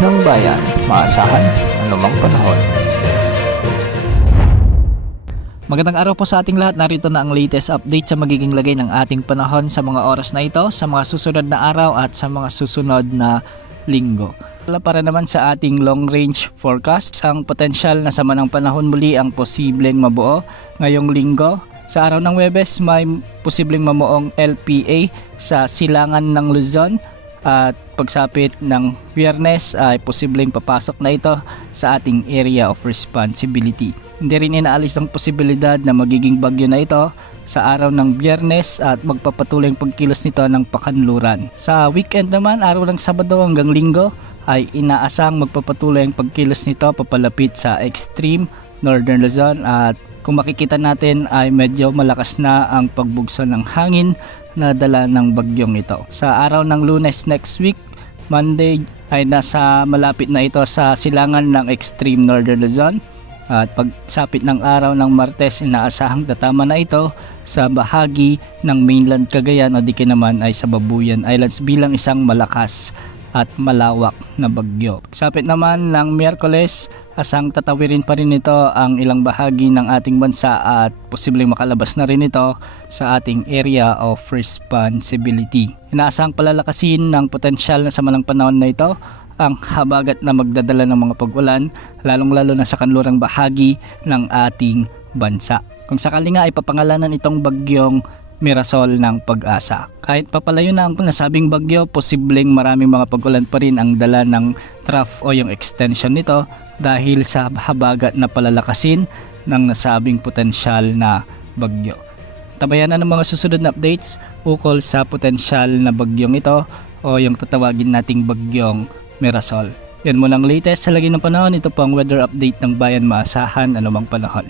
ng bayan, maasahan anumang panahon. Magandang araw po sa ating lahat. Narito na ang latest update sa magiging lagay ng ating panahon sa mga oras na ito, sa mga susunod na araw at sa mga susunod na linggo. Para naman sa ating long range forecast, ang potensyal na sama ng panahon muli ang posibleng mabuo ngayong linggo. Sa araw ng Huwebes, may posibleng mamuong LPA sa silangan ng Luzon. At pagsapit ng Biyernes ay posibleng papasok na ito sa ating area of responsibility. Hindi rin inaalis ang posibilidad na magiging bagyo na ito sa araw ng Biyernes at magpapatuloy ang pagkilos nito ng pakanluran. Sa weekend naman, araw ng Sabado hanggang Linggo, ay inaasang magpapatuloy ang pagkilos nito papalapit sa extreme Northern Luzon, at kung makikita natin ay medyo malakas na ang pagbugso ng hangin na dala ng bagyong ito. Sa araw ng Lunes next week, Monday, ay nasa malapit na ito sa silangan ng extreme Northern Luzon, at pagsapit ng araw ng Martes, inaasahang tatama na ito sa bahagi ng mainland Cagayan o di naman ay sa Babuyan Islands bilang isang malakas at malawak na bagyo. Pagsapit naman ng Miyerkules, asang tatawirin pa rin ito ang ilang bahagi ng ating bansa at posibleng makalabas na rin ito sa ating area of responsibility. Inaasahang palalakasin ng potensyal na sama ng panahon na ito ang habagat na magdadala ng mga pag-ulan, lalong-lalo na sa kanlurang bahagi ng ating bansa. Kung sakali nga ay papangalanan itong bagyong Mirasol ng Pag-asa. Kahit papalayo na ang nasabing bagyo, posibleng maraming mga pag-ulan pa rin ang dala ng trough o yung extension nito dahil sa habagat na palalakasin ng nasabing potensyal na bagyo. Tabayan na ng mga susunod na updates ukol sa potensyal na bagyong ito o yung tatawagin nating bagyong Mirasol. Yan muna ang latest sa lagi ng panahon. Ito po ang weather update ng bayan, maasahan anumang panahon.